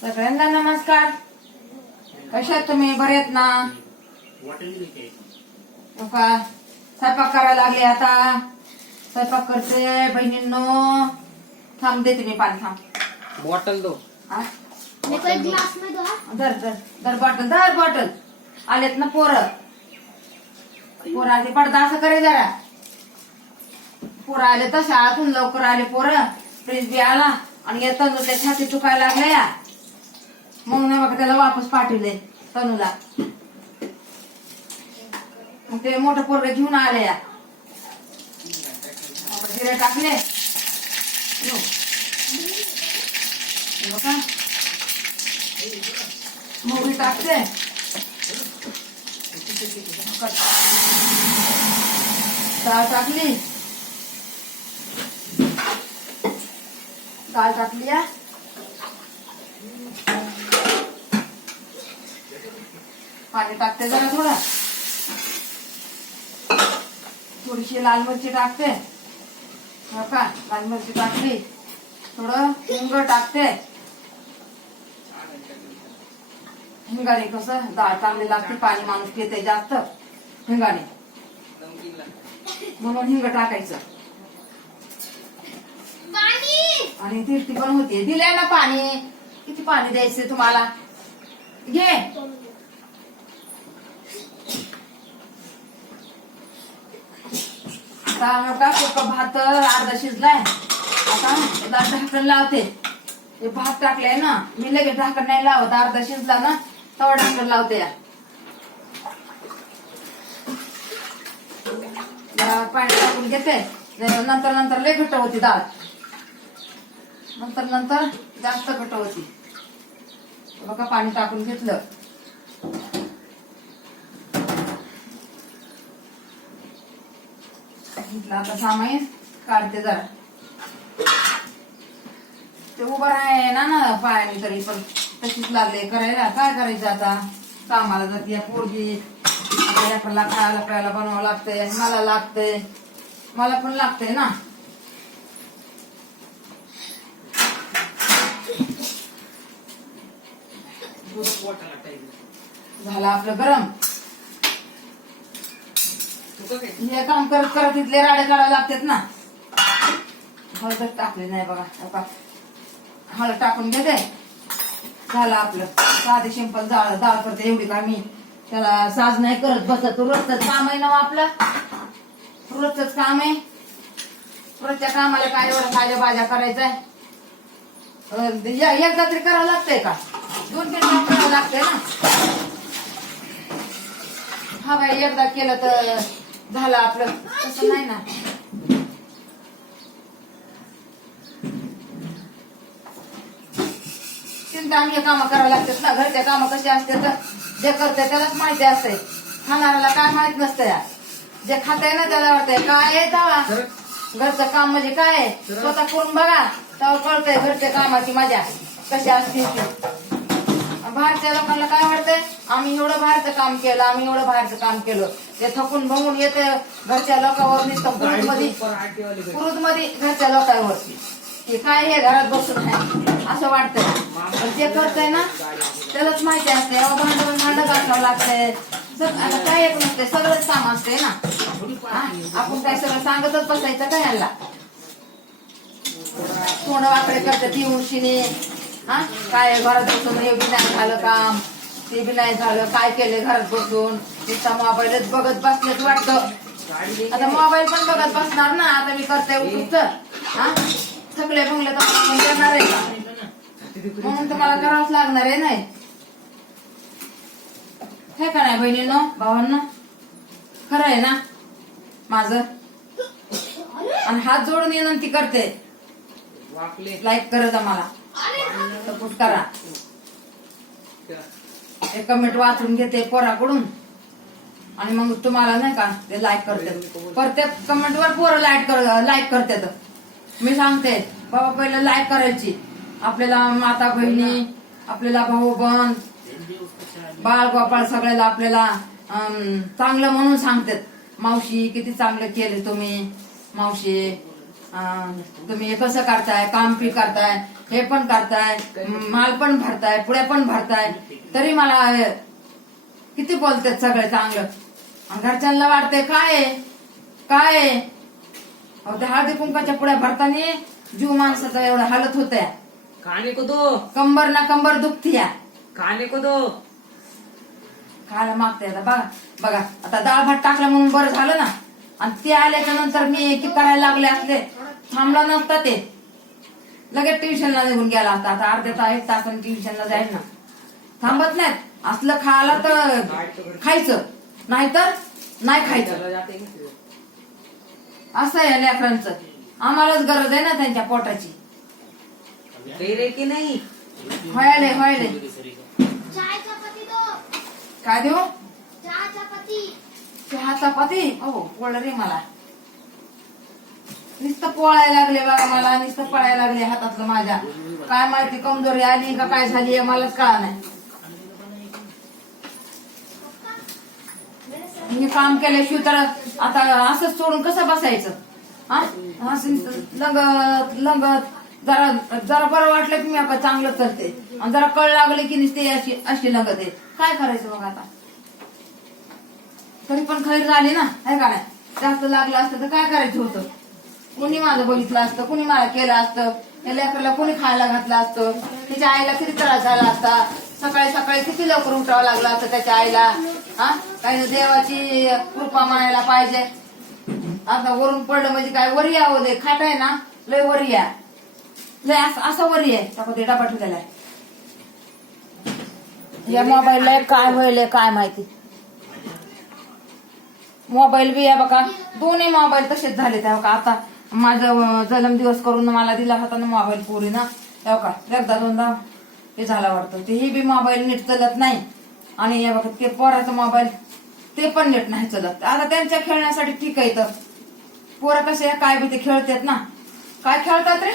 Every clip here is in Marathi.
सगळ्यांना नमस्कार. कशात तुम्ही? बरे आहेत ना? स्वयंपाक करायला लागले. आता स्वयंपाक करते बहिणींनो. थांब देते मी पाणी. थांब. बॉटल दो. धर धर धर बॉटल. धर बॉटल. आलेत ना पोरं. पोरं आले. पडदा असं करे जरा. पोरं आले तर शाळातून लवकर आले पोरं. फ्रीज बी आला आणि या तनूच्या छाती चुकायला लागल्या या. मग नाही बघा त्याला वापस पाठवले तनूला. मग ते मोठं पोरग घेऊन आले या. जिरे टाकले. बघा मोहरी टाकते. डाळ टाकली. डाळ टाकली या. पाणी टाकते जरा थोडं. थोडीशी लाल मिरची टाकते. का लाल मिरची टाकली. थोडं हिंग टाकते. हिंगाने कसं डाळ चांगली लागते. पाणी माणूस पिते जास्त हिंगाने, म्हणून हिंग टाकायचं. आणि तिरती पण होती. दिलंय ना पाणी. किती पाणी द्यायचं तुम्हाला? घे. आता भात अर्धा शिजलाय. आता ढाकण लावते. हे भात टाकलाय ना, मी लगेच ढाकण नाही लावत. अर्धा शिजला ना तवा ढाकण लावते. पाणी टाकून घेते. नंतर नंतर लय घट्ट होती डाळ. नंतर नंतर जास्त घट्ट होती. बघा पाणी टाकून घेतलं. आता सामाईन काढते जरा. ते उभं आहे ना पायाने तरी पण तशीच लागले करायला. काय करायचं आता? कामाला जाते पोरगी. लेकराला खायला प्यायला बनवावं लागतंय. मला लागतंय. मला पण लागतंय ना. झालं आपलं गरम. हे काम करत करत इथले राडे काढायला लागतात ना. हळद टाकले नाही बघा. हळद टाकून घेते. झालं आपलं साधे सिंपल डाळ करते. एवढी का मी त्याला साज नाही करत बसत. रोजच काम आहे ना आपलं. रोजच काम आहे. रोजच्या कामाला काय एवढं भाज्या भाज्या करायचंय? एकदा तरी करावं लागतंय का? 2-3 काम करावं लागतंय ना. हा बाई एकदा केलं तर झालं आपलं. तसं नाही ना. चिंता आम्ही कामं करावं लागतात ना. घरच्या कामं कशी असते तर जे करते त्यालाच माहिती असते. खाणाऱ्याला काय माहित नसतं. जे खाताय ना त्याला वाटतंय काय आहे तेव्हा. घरचं काम म्हणजे काय आहे स्वतः करून बघा तेव्हा कळतंय घरच्या कामाची मजा कशी असते. बाहेरच्या लोकांना काय वाटतंय? आम्ही एवढं बाहेरचं काम केलं. आम्ही एवढं बाहेरचं काम केलं. ते थकून बघून येते घरच्या लोकांवर. नुसतं पुरुष मध्ये घरच्या लोकांवर की काय हे घरात बसून आहे असं वाटतंय. पण जे करतंय ना त्यालाच माहिती असते. भांड घासावं लागतंय. आता काय एक नसते. सगळंच काम असते ना. आपण काय सगळं सांगतच बसायचं काय याला? तोंड वाकडे करते ती उशीने. काय घरात बसून हे बी नाही झालं काम, ते बी नाही झालं. काय केलं घरात बसून? नुसता मोबाईलच बघत बसलेच वाटतं. आता मोबाईल पण बघत बसणार ना. आता मी करते युट्यूबच. थकले भंगले तर करणार आहे का? म्हणून तुम्हाला करावंच लागणार आहे. नाही हे का नाही बहिणींनो भावांनो? खरं आहे ना माझं? आणि हात जोडून विनंती करते. लाईक करत आम्हाला सपोर्ट करा. एक कमेंट वाचून घेते पोराकडून आणि मग तुम्हाला नाही का ते लाईक करते. प्रत्येक कमेंटवर पोरं लाईक करतात. मी सांगते बाबा पहिलं लाईक करायची. आपल्याला माता बहिणी, आपल्याला भाऊ बहीण, बाळ गोपाळ सगळ्याला आपल्याला चांगलं म्हणून सांगतात. मावशी किती चांगलं केले तुम्ही मावशी. तुम्ही हे कसं करताय, काम पी करताय, हे पण करताय, माल पण भरताय, पुढे पण भरताय, तरी मला किती बोलतात सगळे चांगलं. आणि घरच्यांना वाटतंय काय काय अहो, त्या हळदी कुंकाच्या पुढ्या भरताना जीव माणसाचा एवढा हालत होत्या. खाने को दो, कंबर ना कंबर दुखतीया. खाने को दो. खायला मागते आता बघा बघा. आता डाळ भात टाकला म्हणून बरं झालं ना. आणि ते आल्याच्या नंतर मी की करायला लागले असले थांबला नसता ते लगेच ट्युशनला निघून गेला असता. आता अर्ध्या तास 1 तासाने ट्युशनला जाईल ना. थांबत नाहीत. असलं खायला तर खायचं, नाहीतर नाही खायचं. असं आहे लेकरांचं. आम्हालाच गरज आहे ना त्यांच्या पोटाची. दे रे की नाही? व्हायले व्हायले. चाय चपाती दो. काय देऊ? चहा चपाती. चहा चपाती. हो पोळ रे मला. नुसतं पोळायला लागले बघा. मला नुसतं पळायला लागले हातातलं माझ्या. काय माहिती कमजोरी आली का काय झाली मलाच कळा नाही. मी काम केल्याशिवाय तर आता असंच सोडून कसं बसायचं. हा असं लंगत लंगत जरा जरा बरं वाटलं की मी आता चांगलं करते. आणि जरा कळ लागले की नुसते अशी अशी लंगत आहे. काय करायचं मग आता. तरी पण खैर झाली ना आहे का नाही. जास्त लागलं असतं तर काय करायचं होतं. कुणी माझं बघितलं असतं, कुणी मला केलं असतं. या लेकराला कोणी खायला घातलं असतं. तिच्या आईला किती त्रास झाला असता. सकाळी सकाळी किती लवकर उठावं लागलं असतं त्याच्या आईला. हा काही देवाची कृपा म्हणायला पाहिजे. आता वरून पडलं म्हणजे काय वरी यावं दे. खाट आहे ना लय वरी या लय असं वरी आहे. ते डबा ठेवलेला आहे. या मोबाईलला काय होईल काय माहिती. मोबाईल बी आहे बघा. दोन्ही मोबाईल तसेच झाले त्या बघा. आता माझा जन्मदिवस करून मला दिला होता ना मोबाईल पोरी ना का एकदा दोनदा हे झाला वाटतं. ते ही बी मोबाईल नीट चलत नाही. आणि हे बघा ते पोराचा मोबाईल ते पण नीट नाही चलत. आता त्यांच्या खेळण्यासाठी ठीक आहे. तर पोरं कसे काय बी ते खेळतात ना. काय खेळतात रे.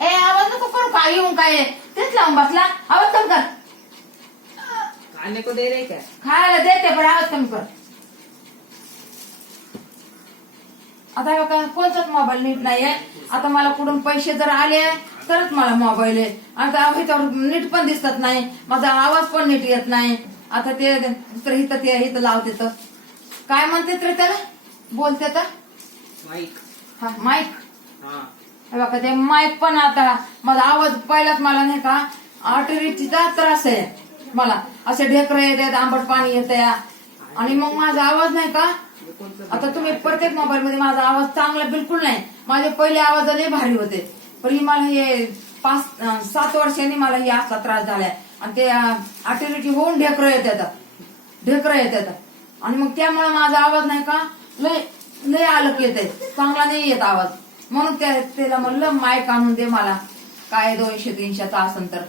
ए आवाज नको करू. काय येऊन काय तेच लावून बसला. आवाज कमी कर. खाने को दे रे क्या? खायला देते पण आवाज कमी कर. आता हे बघा कोणताच मोबाईल नीट नाहीये. आता मला कुठून पैसे जर आले तरच मला मोबाईल आहे. आता ह्याच्यावर नीट पण दिसत नाही. माझा आवाज पण नीट येत नाही. आता ते दुसरं हिथं लावते तर काय म्हणते रे त्याला बोलते तर माईक. हा माईक. हा हे बघा ते माईक पण आता माझा आवाज पहिलाच मला नाही का आर्टरीचा त्रास आहे. मला असे ढेकर येतात, आंबट पाणी येते. आणि मग माझा आवाज नाही का आता तुम्ही प्रत्येक मोबाईल मध्ये माझा आवाज चांगला बिलकुल नाही. माझे पहिले आवाज लय भारी होते. पण ही मला हे 5-7 वर्षांनी मला ही असा त्रास झालाय. आणि ते आर्टरीटी होऊन ढेकर येतात. आणि मग त्यामुळे माझा आवाज नाही का लय लय अलग येते. चांगला नाही येत आवाज. म्हणून त्याला म्हणलं माईक आणून दे मला. काय 200-300 असेल तर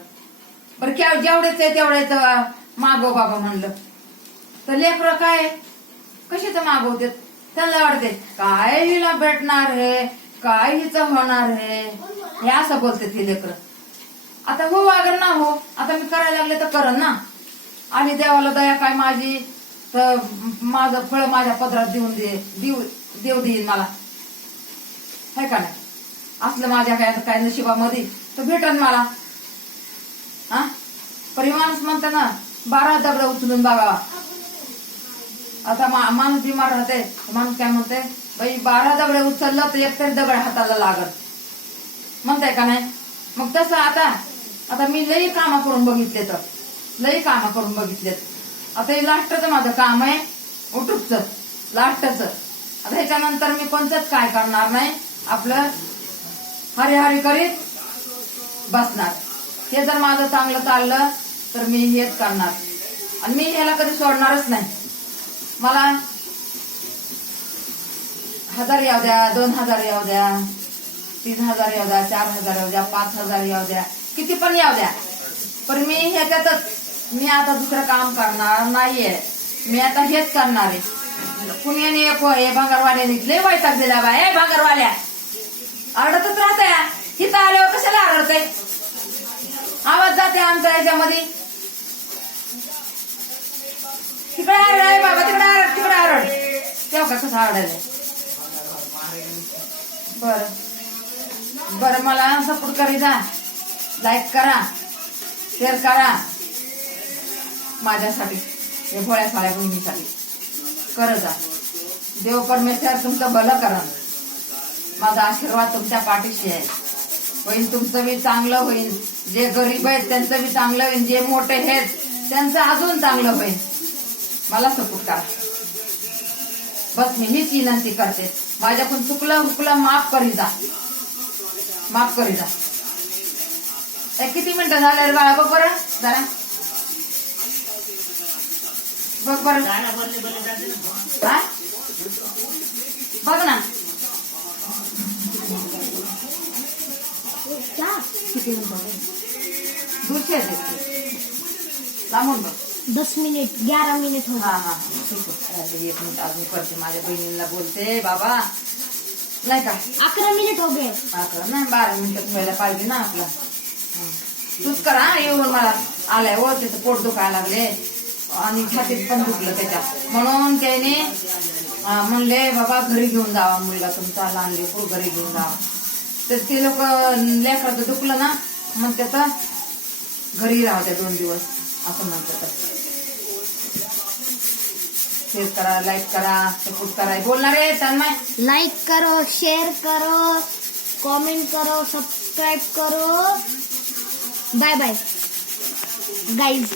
बरं. जेवढेच आहे तेवढेच मागव बाबा म्हणलं. तर लेकरं काय कशाच मागवते. त्यांना वाटते काय हिला भेटणार आहे, काय हिचं होणार आहे, हे असं बोलते ते लेकरं. आता हो अगर ना हो. आता मी करायला लागले तर करन ना. आणि देवाला दया काय माझी तर माझं फळ माझ्या पदरात देव देईन मला. है का नाही. असलं माझ्या काय नशिबामध्ये तर भेटन मला. हा परी माणूस म्हणते ना 12 दगड उचलून बघावा. आता माणूस बिमार राहते. माणूस काय म्हणते बाई 12 दगड उचललं तर एक तरी दगड हाताला लागल म्हणताय का नाही. मग तसं आता मी लई कामं करून बघितले तर लई कामं करून बघितलेत. आता हे लास्टचं माझं काम आहे युट्यूबचं लास्टचं. आता ह्याच्यानंतर मी कोणतंच काय करणार नाही. आपलं हरी करीत बसणार. हे जर माझं चांगलं चाललं तर मी हेच करणार. आणि मी ह्याला कधी सोडणारच नाही. मला 1000 येऊ द्या, 2000 येऊ द्या, 3000 येऊ द्या, 4000 येऊ द्या, 5000 येऊ द्या, किती पण येऊ द्या. पण मी ह्याच्यातच मी आता दुसरं काम करणार नाहीये. मी आता हेच करणार आहे. कुणी हे भांगरवाल्याने लय वैताग दिला बा. हे भांगरवाल्या आरडतच राहतय. इथं आल्यावर कशाला आरडतय. आवाज जाते आमचा याच्यामध्ये. तिकडे आरड आहे बाबा. तिकडे आरड तेव्हा का कसं आरडायला. बरं मला सपोर्ट करीजा, लाईक करा, शेअर करा माझ्यासाठी, हे भोळ्या साळ्या बहिणीसाठी कर जा. देव परमेश्वर तुमचं भलं करा. माझा आशीर्वाद तुमच्या पाठीशी आहे. होईल तुमचं बी चांगलं होईल. जे गरीब आहेत त्यांचं बी चांगलं होईल. जे मोठे आहेत त्यांचं अजून चांगलं होईल. मला सपोर्ट करा बस. मी हीच विनंती करते. माझ्याकडून चुकलं माफ करी जा, माफ करी जा. किती मिनिटं झाले रे बाळा? बघ बरं जरा, बघ बरं. हा बघ ना किती मिनिटं दूरचे लांबून बघ. 10 मिनिट 11 मिनिट हो. हा हा ठीक आहे. 1 मिनिट अजून करते. माझ्या बहिणीला बोलते बाबा, नाही का? 11 मिनिट हो गए. 11 नाही 12 मिनिटात व्हायला पाहिजे ना आपला. तूच करा. येऊन मला आलाय ओळखीचं पोट दुखायला लागले आणि छातीत पण दुखलं त्याच्यात. म्हणून त्याने म्हणले बाबा घरी घेऊन जावा मुलगा तुमचा, लहान लेकरू घरी घेऊन जावा. तर ते लोक लेकराचं दुखलं ना मग त्याचा घरी राहू द्या 2 दिवस असं म्हणतात. शेअर करा, लाईक करा, सपोर्ट करा. बोलणार आहे तन्मय. लाइक करो, शेयर करो, कमेंट करो, सब्सक्राइब करो. Bye bye guys.